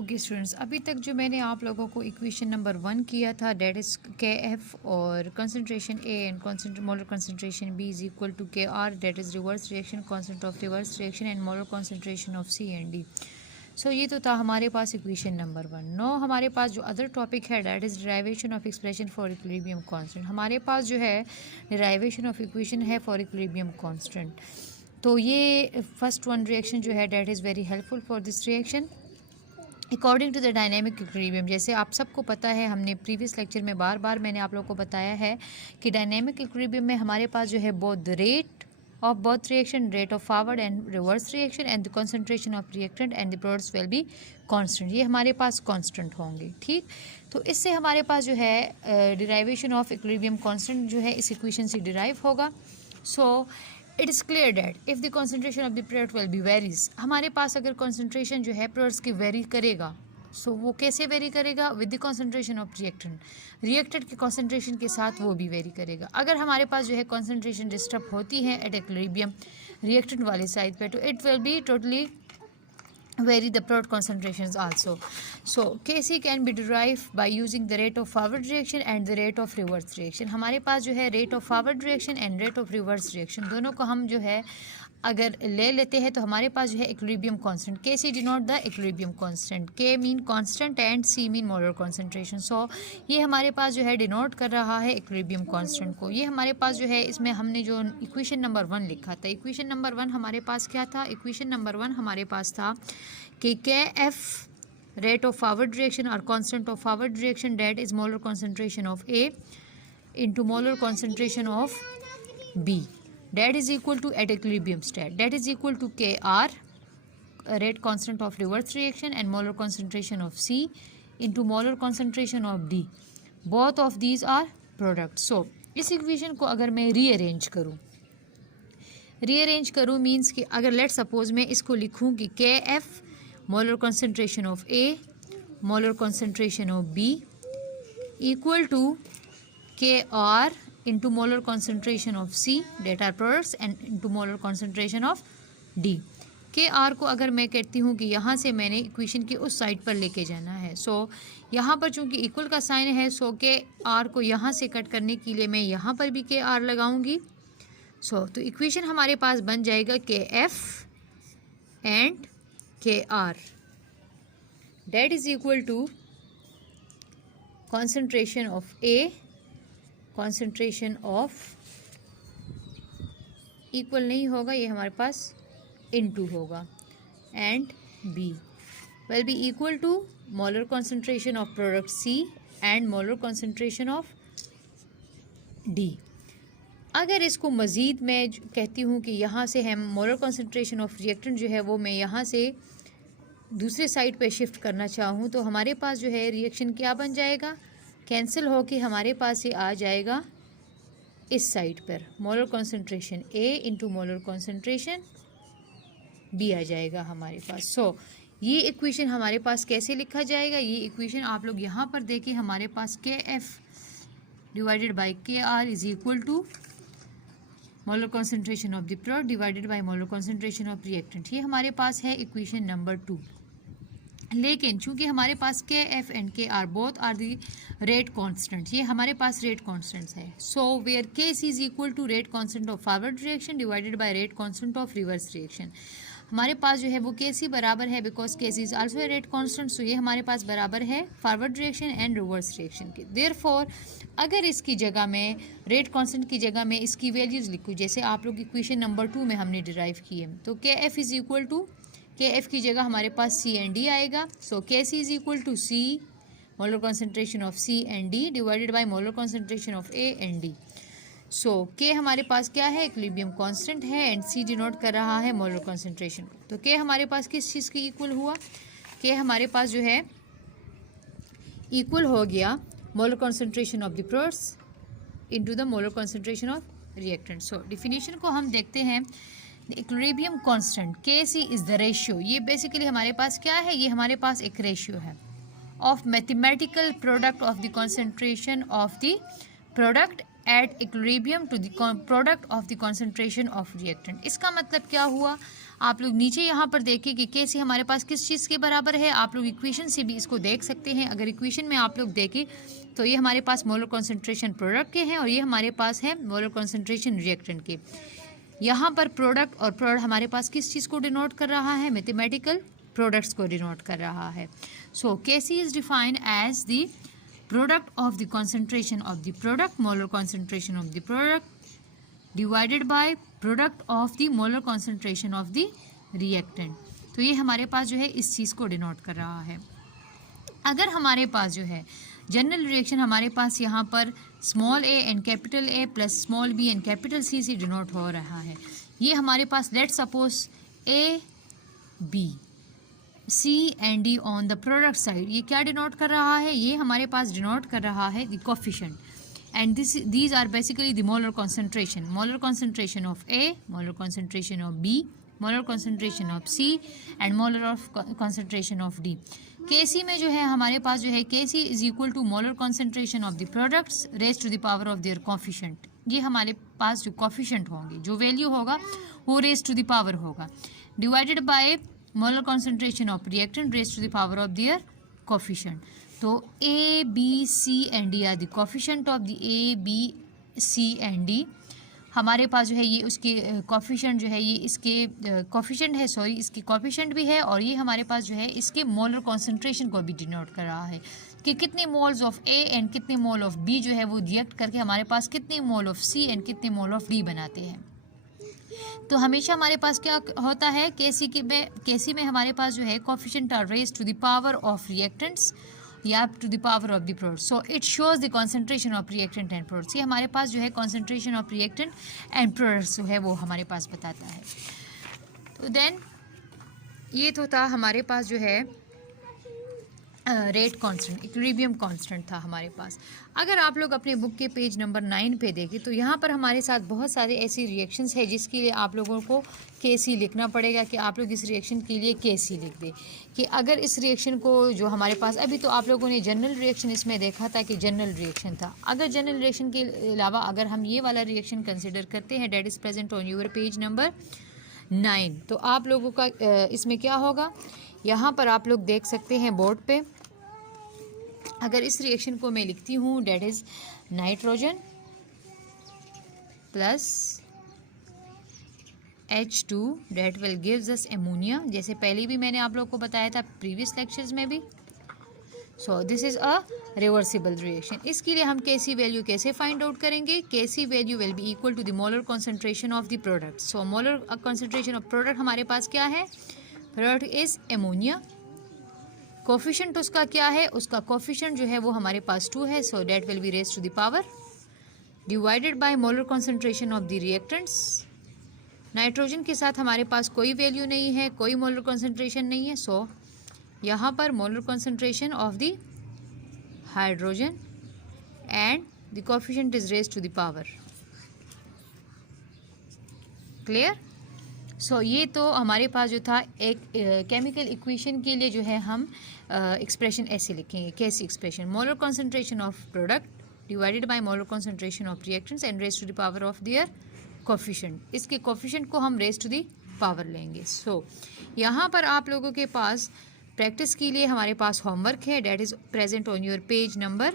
Okay students, अभी तक जो मैंने आप लोगों को इक्वेशन नंबर 1 किया था, डेट इज़ KF और concentration A and molar concentration B is equal to KR, that is reverse reaction, constant of reverse reaction and molar concentration of C and D। So ये तो था हमारे पास equation number 1। No हमारे पास जो other topic है that is derivation of expression for equilibrium constant. हमारे पास जो है डिराइवेशन ऑफ इक्वेशन है फॉर इक्विलिब्रियम कांस्टेंट। तो ये फर्स्ट वन रिएक्शन जो है that is very helpful for this reaction according to the dynamic equilibrium. जैसे आप सबको पता है, हमने प्रीवियस लेक्चर में बार बार मैंने आप लोगों को बताया है कि डायनेमिक इक्विलिब्रियम में हमारे पास जो है both the rate of both reaction, rate of forward and reverse reaction and the concentration of reactant and the products will be constant. ये हमारे पास कांस्टेंट होंगे, ठीक। तो इससे हमारे पास जो है डिराइवेशन ऑफ इक्विलिब्रियम कांस्टेंट जो है इस इक्वेशन से डिराइव होगा। So it is clear that if the concentration of the product will B varies, हमारे पास अगर कॉन्सेंट्रेशन जो है प्रोडक्ट्स की वेरी करेगा, सो वो कैसे वेरी करेगा? With the concentration of reactant, reactant के कॉन्सेंट्रेशन के साथ वो भी वेरी करेगा। अगर हमारे पास जो है कॉन्सेंट्रेशन डिस्टर्ब होती है एट इक्विलिब्रियम रिएक्टेंट वाले साइड पे, तो it will be totally vary the product concentrations also. So Kc can be derived by using the rate of forward reaction and the rate of reverse reaction. हमारे पास जो है rate of forward reaction and rate of reverse reaction दोनों को हम जो है अगर ले लेते हैं तो हमारे पास जो है equilibrium constant, Kc denote the equilibrium constant, K mean constant and C mean molar concentration. So ये हमारे पास जो है डिनोट कर रहा है इक्विलिब्रियम कांस्टेंट को। ये हमारे पास जो है इसमें हमने जो इक्वेशन नंबर 1 लिखा था, इक्वेशन नंबर 1 हमारे पास क्या था? इक्वेशन नंबर 1 हमारे पास था कि KF rate of forward reaction or constant of forward reaction, that is molar concentration of A into molar concentration of B, that is equal to at equilibrium state, that is equal to KR rate constant of reverse reaction and molar concentration of C into molar concentration of D, both of these are products. So इस equation को अगर मैं rearrange करूँ means कि अगर let suppose मैं इसको लिखूँ कि KF molar concentration of A, molar concentration of B equal to KR into molar concentration of C, that are products, and into molar concentration of D. KR को अगर मैं कहती हूँ कि यहाँ से मैंने इक्वेशन की उस साइड पर लेके जाना है, सो यहाँ पर चूँकि इक्वल का साइन है, सो KR को यहाँ से कट करने के लिए मैं यहाँ पर भी KR लगाऊंगी। सो तो इक्वेशन हमारे पास बन जाएगा KF and KR, that is equal to concentration of A, concentration of equal नहीं होगा, ये हमारे पास into होगा, and B will be equal to molar concentration of product C and molar concentration of D. अगर इसको मज़ीद मैं कहती हूँ कि यहाँ से हम मोलर कंसंट्रेशन ऑफ रिएक्टेंट जो है वो मैं यहाँ से दूसरे साइड पे शिफ्ट करना चाहूँ, तो हमारे पास जो है रिएक्शन क्या बन जाएगा? कैंसिल हो के हमारे पास ये आ जाएगा इस साइड पर, molar concentration A into molar concentration B आ जाएगा हमारे पास। सो ये इक्वेशन हमारे पास कैसे लिखा जाएगा? ये इक्वेशन आप लोग यहाँ पर देखें, हमारे पास KF divided by KR is equal to molar concentration of the product divided by molar concentration of reactant. ये हमारे पास है इक्वेशन नंबर 2। लेकिन चूंकि हमारे पास KF and KR both are the rate constant, ये हमारे पास रेट कांस्टेंट्स है। So where Kc is equal to rate constant of forward reaction divided by rate constant of reverse reaction. हमारे पास जो है वो Kc बराबर है, because Kc is also a rate constant, so ये हमारे पास बराबर है forward reaction and reverse reaction के। देयरफॉर अगर इसकी जगह में रेट कांस्टेंट की जगह में इसकी वैल्यूज़ लिखूँ, जैसे आप लोग इक्वेशन नंबर 2 में हमने डिराइव की है, तो KF is equal to, KF की जगह हमारे पास C एंड D आएगा। So Kc is equal to C molar concentration of C and D divided by molar concentration of A and D। So K हमारे पास क्या है? इक्विलिब्रियम कांस्टेंट है एंड C डिनोट कर रहा है मोलर कंसंट्रेशन। तो K हमारे पास किस चीज़ की इक्वल हुआ? K हमारे पास जो है इक्वल हो गया molar concentration of the products into the molar concentration of reactant. So definition को हम देखते हैं। Equilibrium constant Kc is the ratio, ये बेसिकली हमारे पास क्या है? ये हमारे पास एक रेशियो है of mathematical product of the concentration of the product at equilibrium to the product of the concentration of reactant. इसका मतलब क्या हुआ, आप लोग नीचे यहाँ पर देखें कि कैसे हमारे पास किस चीज़ के बराबर है। आप लोग इक्वेशन से भी इसको देख सकते हैं। अगर इक्वेशन में आप लोग देखें तो ये हमारे पास मोलर कॉन्सेंट्रेशन प्रोडक्ट के हैं और ये हमारे पास है मोलर कॉन्सेंट्रेशन रिएक्टेंट के। यहाँ पर प्रोडक्ट और प्रोडक्ट हमारे पास किस चीज़ को डिनोट कर रहा है, मैथमेटिकल प्रोडक्ट्स को डिनोट कर रहा है। So Kc is defined as the product of the concentration of the product, molar concentration of the product divided by product of the molar concentration of the reactant. तो ये हमारे पास जो है इस चीज़ को डिनोट कर रहा है। अगर हमारे पास जो है जनरल रिएक्शन हमारे पास यहाँ पर small A and capital A plus small B and capital C से डिनोट हो रहा है। ये हमारे पास let suppose A B C and D on the product side, ये क्या डिनोट कर रहा है, ये हमारे पास डिनोट कर रहा है the coefficient and these are basically the molar concentration of A, molar concentration of B, molar concentration of C and molar of concentration of D। Kc में जो है हमारे पास जो है Kc is equal to molar concentration of the products raised to the power of their coefficient। ये हमारे पास जो coefficient होंगे, जो वैल्यू होगा वो raised to the power होगा, divided by molar concentration of reactant raised to the power of their coefficient। तो A, B, C and D are the coefficient of the A, B, C and D। हमारे पास जो है ये उसके coefficient जो है ये इसके कोफिशिएंट है, सॉरी इसकी कोफिशिएंट भी है और ये हमारे पास जो है इसके मोलर कॉन्सेंट्रेशन को भी डिनोट कर रहा है कि कितने मोल्स ऑफ A एंड कितने मोल ऑफ B जो है वो रिएक्ट करके हमारे पास कितने मोल ऑफ C एंड कितने मोल ऑफ D बनाते हैं। तो हमेशा हमारे पास क्या होता है, केसी में हमारे पास जो है coefficient are raised to the power of reactants या to the power of the product. So it shows the concentration of reactant and products. ये हमारे पास जो है concentration of reactant and products जो है वो हमारे पास बताता है। तो देन ये तो था हमारे पास जो है रेट कांस्टेंट, इक्विलिब्रियम कांस्टेंट था हमारे पास। अगर आप लोग अपने बुक के पेज नंबर 9 पे देखें तो यहाँ पर हमारे साथ बहुत सारे ऐसी रिएक्शंस है जिसके लिए आप लोगों को Kc लिखना पड़ेगा कि आप लोग इस रिएक्शन के लिए Kc लिख दें। कि अगर इस रिएक्शन को जो हमारे पास अभी तो आप लोगों ने जनरल रिएक्शन इसमें देखा था कि जनरल रिएक्शन था, अगर जनरल रिएक्शन के अलावा अगर हम ये वाला रिएक्शन कंसिडर करते हैं that is present on your page number 9, तो आप लोगों का इसमें क्या होगा, यहाँ पर आप लोग देख सकते हैं बोर्ड पे। अगर इस रिएक्शन को मैं लिखती हूँ that is nitrogen plus H2 that will gives us ammonia, जैसे पहले भी मैंने आप लोग को बताया था प्रीवियस लेक्चर्स में भी। So this is a reversible reaction. इसके लिए हम Kc वैल्यू कैसे फाइंड आउट करेंगे, Kc value will be equal to the molar concentration of the product. So molar concentration of product हमारे पास क्या है, प्रोडक्ट इज़ एमोनिया। कोफिशिएंट उसका क्या है, उसका कोफिशिएंट जो है वो हमारे पास 2 है। So that will be raised to the power divided by molar concentration of the reactants. Nitrogen के साथ हमारे पास कोई वैल्यू नहीं है, कोई मोलर कॉन्सेंट्रेशन नहीं है। सो यहाँ पर molar concentration of the hydrogen and the coefficient is raised to the power. Clear. So ये तो हमारे पास जो था एक केमिकल इक्वेशन के लिए जो है हम एक्सप्रेशन ऐसे लिखेंगे, कैसी expression, molar concentration of product divided by molar concentration of reactants and raised to the power of their coefficient. इसके कोफिशिएंट को हम रेज्ड टू द पावर लेंगे। सो यहाँ पर आप लोगों के पास प्रैक्टिस के लिए हमारे पास होमवर्क है that is present on your page number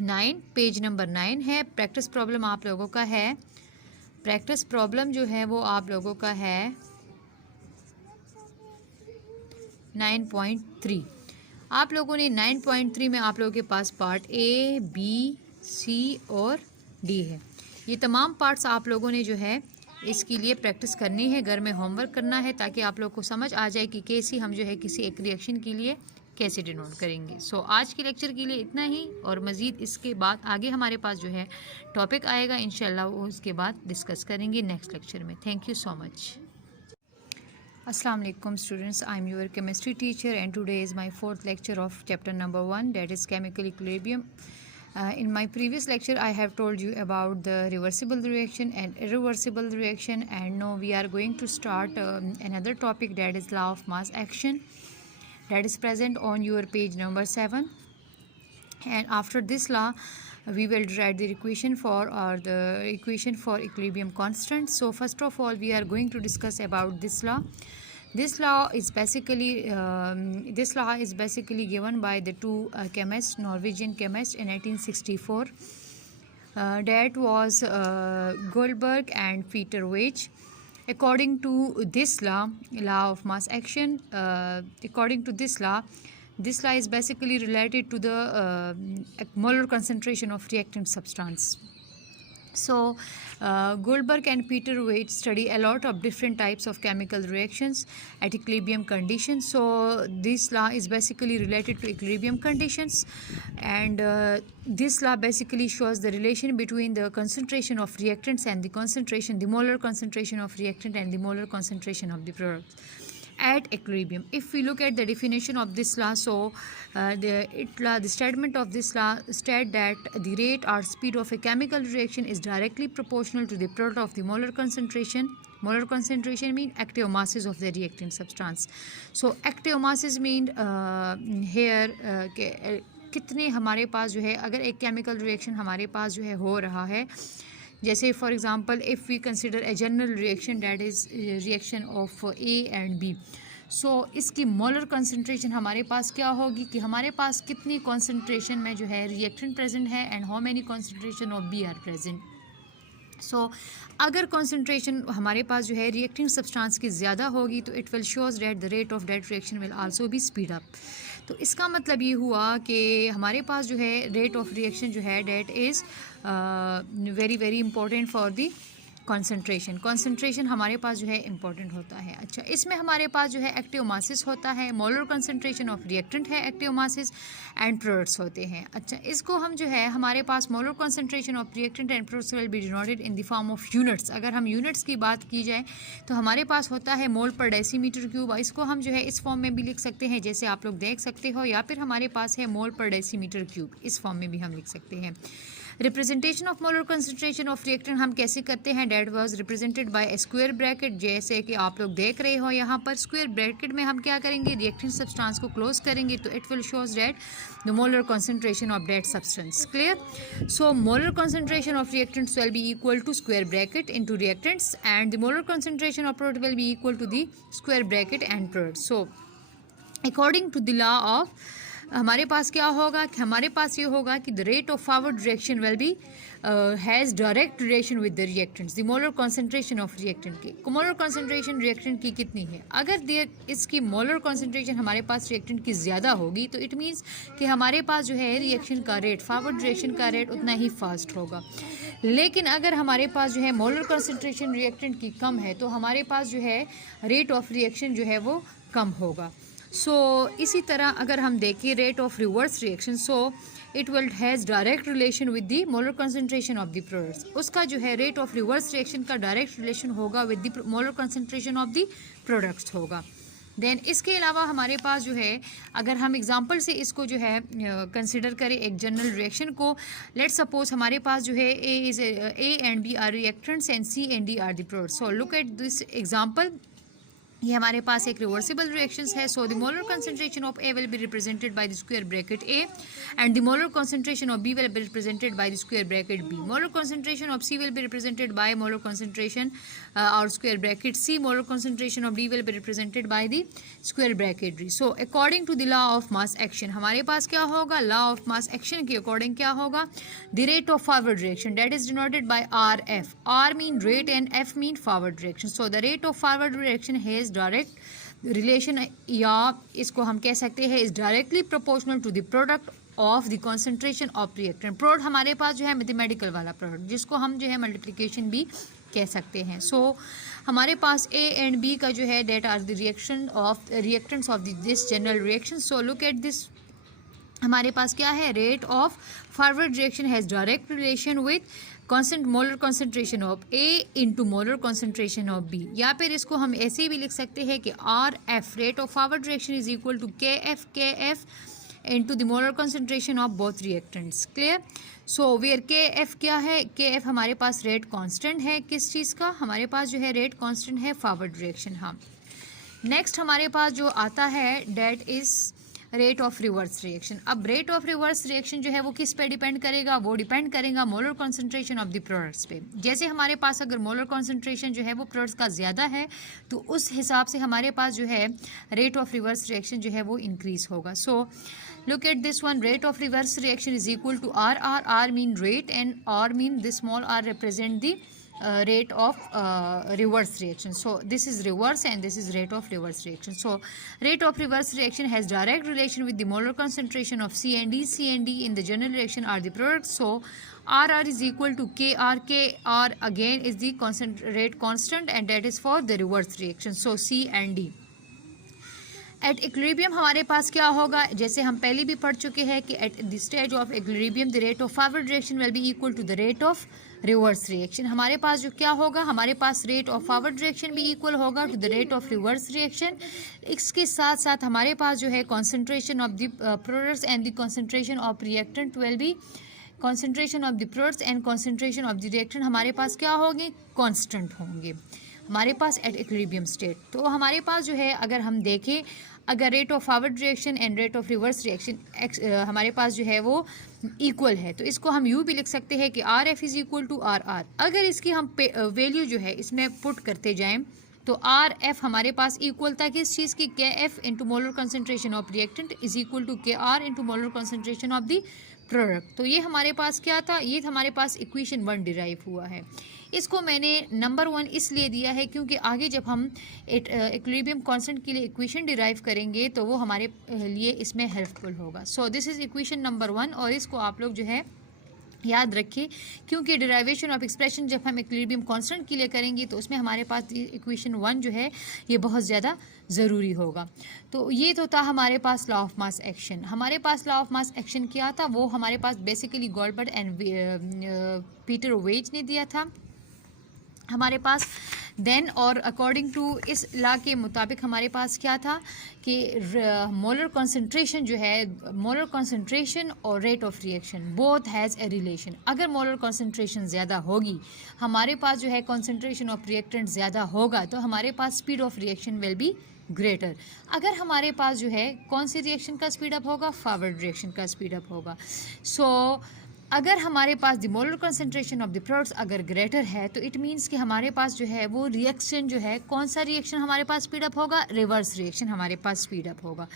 9। Page number 9 है। प्रैक्टिस प्रॉब्लम आप लोगों का है, प्रैक्टिस प्रॉब्लम जो है वो आप लोगों का है 9.3। आप लोगों ने 9.3 में आप लोगों के पास पार्ट A, B, C और D है। ये तमाम पार्ट्स आप लोगों ने जो है इसके लिए प्रैक्टिस करनी है, घर में होमवर्क करना है ताकि आप लोग को समझ आ जाए कि कैसे हम जो है किसी एक रिएक्शन के लिए कैसे डिनोट करेंगे। सो आज के लेक्चर के लिए इतना ही और मज़ीद इसके बाद आगे हमारे पास जो है टॉपिक आएगा इंशाल्लाह, वो उसके बाद डिस्कस करेंगे नेक्स्ट लेक्चर में। Thank you so much. अस्सलाम वालेकुम students, I am your chemistry teacher and today is my 4th lecture of chapter number 1 that is chemical equilibrium. In my previous lecture I have told you about the reversible reaction and irreversible reaction, and now we are going to start another topic that is law of mass action that is present on your page number 7. And after this law we will write the equation for equilibrium constant. So first of all, we are going to discuss about this law. This law is basically given by the two chemists, Norwegian chemists, in 1964. That was Goldberg and Peter Weich. According to this law of mass action, according to this law is basically related to the molar concentration of reactant substance. So Goldberg and Peter Weich study a lot of different types of chemical reactions at equilibrium conditions. So this law is basically related to equilibrium conditions, and this law basically shows the relation between the concentration of reactants and the molar concentration of reactant and the molar concentration of the product at equilibrium. If we look at the definition of this law, so the statement of this law state that the rate or speed of a chemical reaction is directly proportional to the product of the molar concentration. Molar concentration mean active masses of the reactant substance. So active masses mean here कितने हमारे पास जो है, अगर एक chemical reaction हमारे पास जो है हो रहा है, जैसे for example if we consider a general reaction that is reaction of A and B, so इसकी मोलर कंसंट्रेशन हमारे पास क्या होगी कि हमारे पास कितनी कंसंट्रेशन में जो है रिएक्टेंट प्रेजेंट है and how many concentration of B are present. So अगर कंसंट्रेशन हमारे पास जो है रिएक्टिंग सब्सटेंस की ज़्यादा होगी तो it will shows that the rate of that reaction will also be speed up. तो इसका मतलब ये हुआ कि हमारे पास जो है रेट ऑफ रिएक्शन जो है that is very very important for the concentration हमारे पास जो है इंपॉर्टेंट होता है. अच्छा, इसमें हमारे पास जो है एक्टिव मासेस होता है, मोलर कंसंट्रेशन ऑफ रिएक्टेंट है, एक्टिव मासेस एंड प्रोडक्ट्स होते हैं. अच्छा, इसको हम जो है हमारे पास molar concentration of reactant and products will be denoted in the form of units. अगर हम यूनिट्स की बात की जाए तो हमारे पास होता है मोल पर डेसीमीटर क्यूब. इसको हम जो है इस फॉर्म में भी लिख सकते हैं जैसे आप लोग देख सकते हो, या फिर हमारे पास है मोल पर डेसीमीटर क्यूब, इस फॉर्म में भी हम लिख सकते हैं. Representation of molar concentration of reactant हम कैसे करते हैं, that was represented by a square bracket, जैसे कि आप लोग देख रहे हो यहाँ पर. स्क्वायर ब्रैकेट में हम क्या करेंगे, रिएक्टेंट सब्सटेंस को क्लोज करेंगे तो it will shows that the molar concentration of that substance. Clear. So molar concentration of reactants will be equal to square bracket into reactants and the molar concentration of product will be equal to the square bracket and product. So according to the law of हमारे पास क्या होगा कि हमारे पास ये होगा कि the rate of forward reaction will B has direct relation with the reactants. The molar concentration of reactant की मोलर कंसंट्रेशन रिएक्टेंट की कितनी है, अगर इसकी मोलर कंसंट्रेशन हमारे पास रिएक्टेंट की ज़्यादा होगी तो इट मीन्स कि हमारे पास जो है रिएक्शन का रेट, फॉरवर्ड रिएक्शन का रेट उतना ही फास्ट होगा. लेकिन अगर हमारे पास जो है मोलर कंसंट्रेशन रिएक्टेंट की कम है तो हमारे पास जो है रेट ऑफ रिएक्शन जो है वो कम होगा. सो इसी तरह अगर हम देखें rate of reverse reaction, so it will has direct relation with the molar concentration of the products. उसका जो है रेट ऑफ रिवर्स रिएक्शन का डायरेक्ट रिलेशन होगा with the molar concentration of the products होगा. देन इसके अलावा हमारे पास जो है अगर हम एग्जांपल से इसको जो है कंसिडर करें एक जनरल रिएक्शन को, लेट्स सपोज हमारे पास जो है A and B are reactants and C and D are the products. So look at this example. ये हमारे पास एक रिवर्सिबल रिएक्शंस है. So the molar concentration of A will be represented by the square bracket A and the molar concentration of B will be represented by the square bracket B. Molar concentration of C will be represented by molar concentration और square bracket C. Molar concentration of D will be represented by the square bracket D. So according to the law of mass action हमारे पास क्या होगा, law of mass action के according क्या होगा, the rate of forward reaction that is denoted by R F. R mean rate and F mean forward reaction. So the rate of forward reaction has direct relation, या इसको हम कह सकते हैं is directly proportional to the product of the concentration of reactant. Product हमारे पास जो है मैथमेटिकल वाला प्रोडक्ट जिसको हम जो है मल्टीप्लिकेशन भी कह सकते हैं. सो हमारे पास ए एंड बी का जो है that are the reactants of this general reaction. So look at this. हमारे पास क्या है, rate of forward reaction has direct relation with molar concentration of A into molar concentration of B. या फिर इसको हम ऐसे भी लिख सकते हैं कि R F rate of forward reaction is equal to K F into the molar concentration of both reactants. Clear. So where K F क्या है, के एफ हमारे पास रेट कांस्टेंट है किस चीज़ का, हमारे पास जो है रेट कांस्टेंट है फॉरवर्ड रिएक्शन. हाँ, नेक्स्ट हमारे पास जो आता है that is rate of reverse reaction. अब रेट ऑफ रिवर्स रिएक्शन जो है वो किस पे डिपेंड करेगा, वो डिपेंड करेगा molar concentration of the products पे। जैसे हमारे पास अगर मोलर कॉन्सेंट्रेशन जो है वो प्रोडक्ट्स का ज़्यादा है तो उस हिसाब से हमारे पास जो है रेट ऑफ रिवर्स रिएक्शन जो है वो इंक्रीज होगा। सो look at this one, rate of reverse reaction is equal to r mean rate and r mean this small r represent the rate of reverse reaction. So this is reverse and this is rate of reverse reaction. So rate of reverse reaction has direct relation with the molar concentration of C and D. C and D in the general reaction are the products. So r is equal to kr. Kr again is the rate constant and that is for the reverse reaction. So C and D. At equilibrium हमारे पास क्या होगा, जैसे हम पहले भी पढ़ चुके हैं कि at the stage of equilibrium the rate of forward reaction will be equal to the rate of reverse reaction. हमारे पास जो क्या होगा, हमारे पास रेट ऑफ फॉरवर्ड रिएक्शन भी इक्वल होगा to the rate of reverse reaction. इसके साथ साथ हमारे पास जो है concentration of the products and the concentration of reactant will be concentration of the products and concentration of the reactant हमारे पास क्या होंगे, कॉन्स्टेंट होंगे हमारे पास एट इक्विलिब्रियम स्टेट। तो हमारे पास जो है अगर हम देखें, अगर rate of forward reaction and rate of reverse reaction हमारे पास जो है वो इक्वल है तो इसको हम यूँ भी लिख सकते हैं कि R F is equal to R R. अगर इसकी हम वैल्यू जो है इसमें पुट करते जाएं तो आर एफ हमारे पास इक्वल था किस चीज़ की, K F into molar concentration of reactant is equal to K R into molar concentration of the product. तो ये हमारे पास क्या था, ये हमारे पास इक्वेशन 1 डिराइव हुआ है। इसको मैंने नंबर 1 इसलिए दिया है क्योंकि आगे जब हम इक्विलिब्रियम कांस्टेंट के लिए इक्वेशन डिराइव करेंगे तो वो हमारे लिए इसमें हेल्पफुल होगा। सो दिस इज़ इक्वेशन नंबर 1 और इसको आप लोग जो है याद रखिए क्योंकि डिराइवेशन ऑफ एक्सप्रेशन जब हम इक्विलिब्रियम कांस्टेंट के लिए करेंगे तो उसमें हमारे पास इक्वेशन 1 जो है ये बहुत ज़्यादा ज़रूरी होगा। तो ये तो था हमारे पास लॉ ऑफ मास एक्शन। हमारे पास लॉ ऑफ मास एक्शन क्या था, वो हमारे पास basically Guldberg and Peter Waage ने दिया था हमारे पास देन। और अकॉर्डिंग टू इस लॉ के मुताबिक हमारे पास क्या था कि मोलर कंसंट्रेशन जो है, मोलर कंसंट्रेशन और rate of reaction both has a relation. अगर मोलर कंसंट्रेशन ज़्यादा होगी, हमारे पास जो है कंसंट्रेशन ऑफ रिएक्टेंट ज़्यादा होगा तो हमारे पास speed of reaction will be greater. अगर हमारे पास जो है कौन सी रिएक्शन का स्पीड अप होगा, फॉरवर्ड रिएक्शन का स्पीड अप होगा। सो अगर हमारे पास the molar concentration of the products अगर ग्रेटर है तो इट मीन्स कि हमारे पास जो है वो रिएक्शन जो है, कौन सा रिएक्शन हमारे पास स्पीड अप होगा, रिवर्स रिएक्शन हमारे पास स्पीड अप होगा।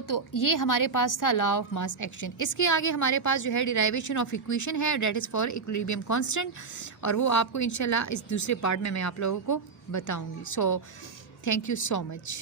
तो ये हमारे पास था लॉ ऑफ मास एक्शन। इसके आगे हमारे पास जो है डिराइवेशन ऑफ इक्वेशन है that is for equilibrium constant और वो आपको इंशाल्लाह इस दूसरे पार्ट में मैं आप लोगों को बताऊँगी। So thank you so much.